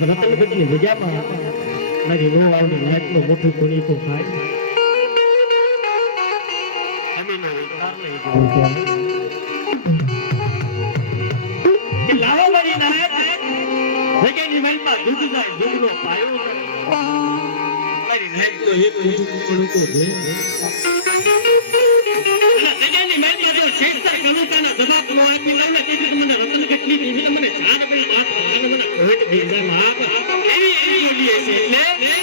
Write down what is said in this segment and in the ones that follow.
રતનગઢની જગ્યામાં મારી નો આવડી લાઈફનું મોટું પુણ્ય તો થાય. કે લાવો મારી નાયક જગ્યાની મહેલમાં દૂધ જાય દૂધનો પાયો મારી નાયકનો એક પડુકો જોઈ જગ્યાની મહેલમાં જો શેરસા કલુકાના જવાબ નો આપી લાવ ને તેથી મને રતનગઢની દેવીને મને જાન પડી વાત મને મને ઘોટ ભીજા માપ એવી બોલીએ છે એટલે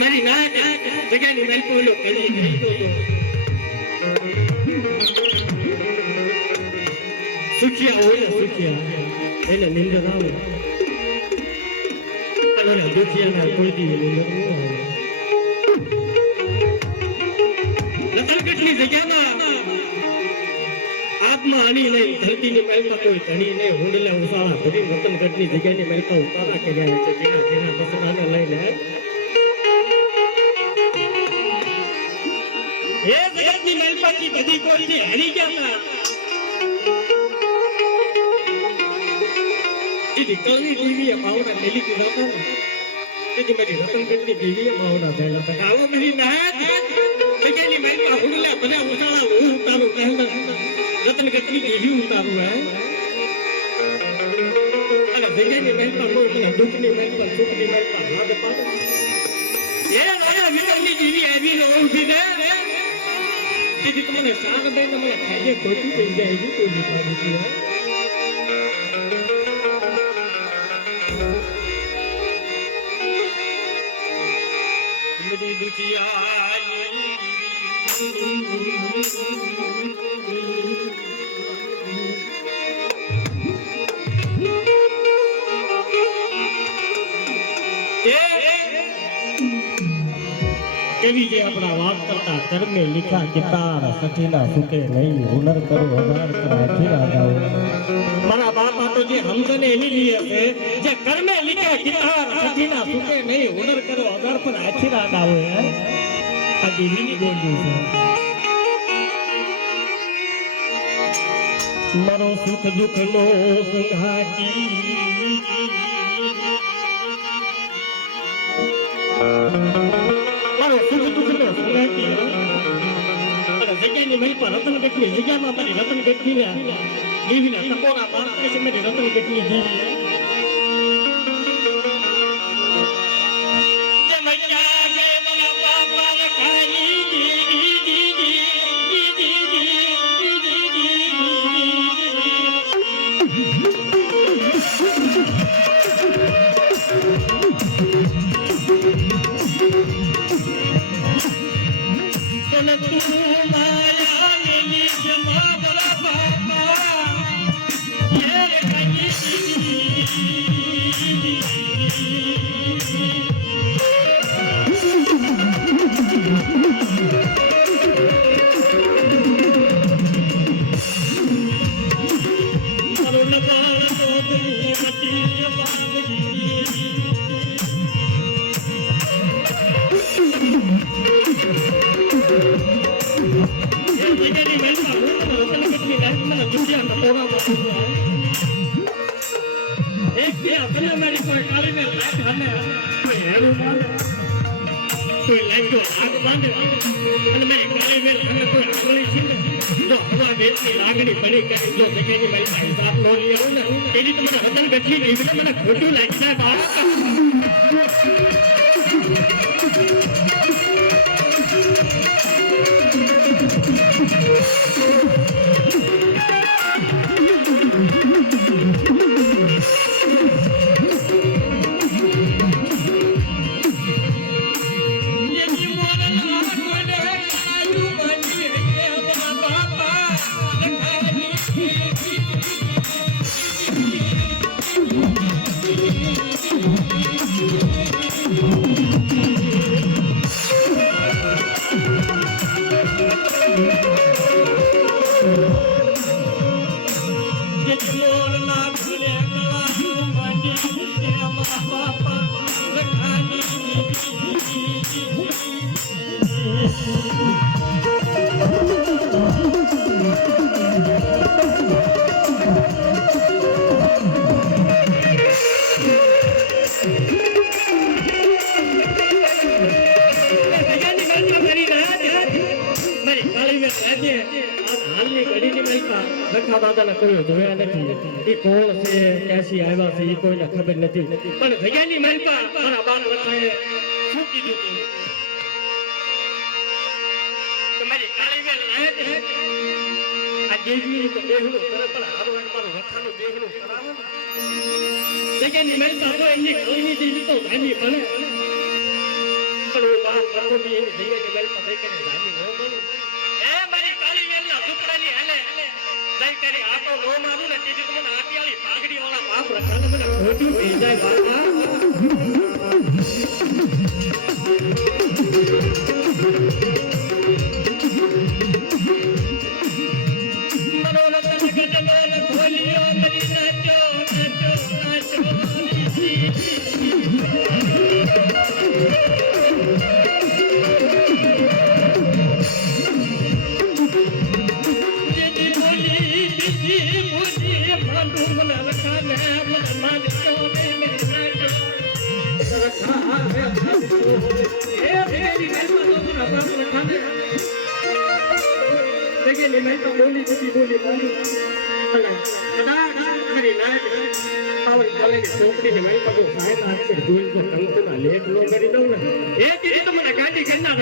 મારી નાયક જગ્યાની મહેલ પોલો કરી ગઈ તો સુખિયા હોય ને સુખિયા એને નિંદર આવે અને દુખિયાના કોઈ દી નિંદર ન આવે. રતનગઢની જગ્યામાં આત્મા હણી નહીં ધરતીની મહેલમાં કોઈ ધણી નહીં હુંડલે ઉસાળા ભરી રતનગઢની જગ્યાની મહેલમાં ઉતારા કર્યા છે જેના જેના દસરાને લઈને એ જગતની મહેલમાંથી બધી કોઈ છે હણી ગયા કલની દેવીએ માવડા મેલી દીધા હતા તેથી મારી રતનગઢની દેવીએ માવડા થયેલા હતા. આવો મારી નાયક જગ્યાની મહેલમાં હુંડલા ભલે ઉસાળા હું ઉતારું પહેલા રતનગઢની દેવી ઉતારું હે અને જગ્યાની મહેલમાં કોઈ મને દુઃખની મહેલમાં સુખની મહેલમાં ભાગ પાડે એ રાજા વિરલની દેવી આવી ન ઉઠી દે તેથી તમને સાગ દઈને મને ખાઈએ ખોટી થઈ જાય એવી કોઈ વિચારી છે. કેવી જે આપણા વાત કરતા કર્મે લીખા કિતાર સઠીના સુકે નહીં હુનર કરો હજાર કરાઠીના ગાઓ. મારા બાપા તો જે હમદને એની લીએ છે જે કર્મે લીખા કિતાર સઠીના સુકે નહીં હુનર કરો હજાર પર આઠીના ગાઓ હે આ દેવીની બોલ્યું છે. મારો સુખ દુઃખ નો સંઘાતી જગ્યાની મહી પર રતનગઢની જગ્યામાં મારી રતનગઢની દેવીના ટકોરા મારતા છે મારી રતનગઢની દેવી લાગણી પડી કરી જો જગ્યાની મારી હિસાબ નો લઈ આવું ને એની તો મને રતનગઢની દેવીને મને ખોટું લાગશે બાળક. મારી કાળી મેં રાજે આ હાલની ઘડીની મલકા લખા દાદાને કોઈ જોયા નથી એ કોણ છે ક્યાંથી આવ્યા છે એ કોઈને ખબર નથી પણ ભૈયાની મલકા મારા બાર લખાએ શું કીધું તું તમારી કાળી મેં રાજે આ દેવીની તો બેહણું કરે પણ હારો મારું રખાનું બેહણું કરાવે ભૈયાની મલકા તો એમની કાળીની દેવી તો ગામી બને પણ હું વાત કરો બી એની ભૈયાની મલકા થઈ કરીને ગામી ન બનું એ મારી કાળી વેલના સુપડાની હાલે જઈ કરી આટો નો મારું ને તેથી તો મને આટિયાળી પાઘડી વાળા બાપ રખાને મને ખોટું થઈ જાય બાપા મનોરંજન ગજબોલ ખોલિયો મરી નાચો નાચો નાચો ગાડી કરનાર